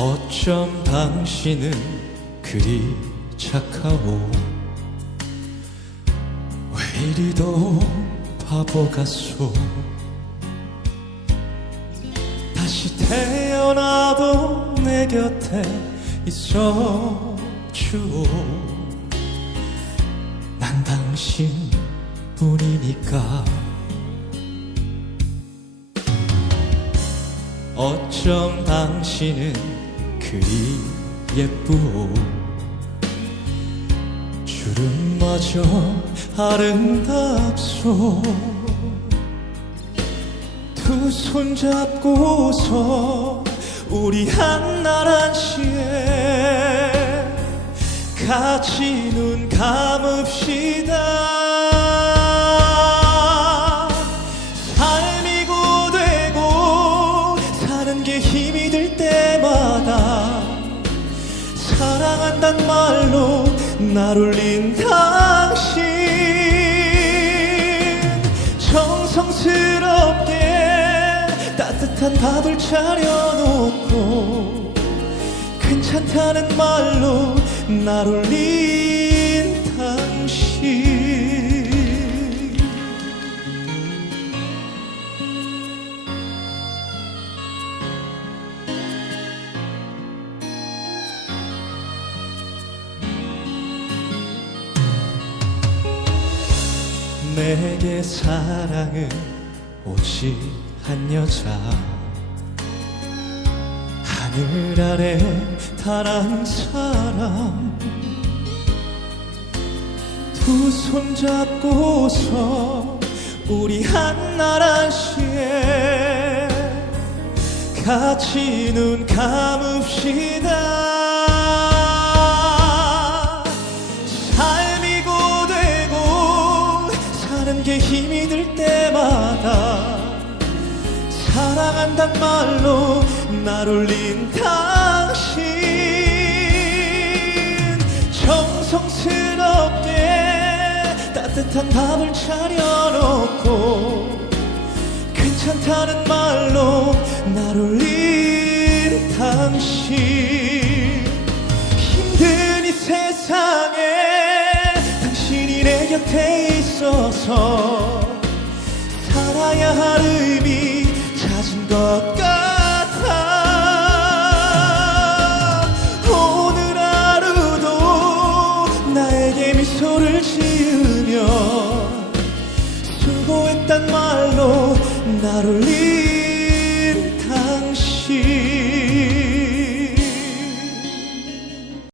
어쩜 당신은 그리 착하오? 왜 이리도 바보 같소? 다시 태어나도 내 곁에 있어 주오. 난 당신 뿐이니까. 어쩜 당신은 그리 예쁘오 주름마저 아름답소. 두 손 잡고서 우리 한나란 시에 같이 눈 감읍시다 사랑한단 말로 날 울린 당신. 정성스럽게 따뜻한 밥을 차려놓고 괜찮다는 말로 날 울린 내게 사랑은 오직 한 여자. 하늘 아래 단한 사람. 두 손 잡고서 우리 한나란 시에 같이 눈 감읍시다 사는 게 힘이 들 때마다 사랑한단 말로 날 울린 당신. 정성스럽게 따뜻한 밥을 차려놓고 괜찮다는 말로 날 울린 당신 있어서 살아야 할 의미 찾은 것 같아. 오늘 하루도 나에게 미소를 지으며 수고했단 말로 날 울리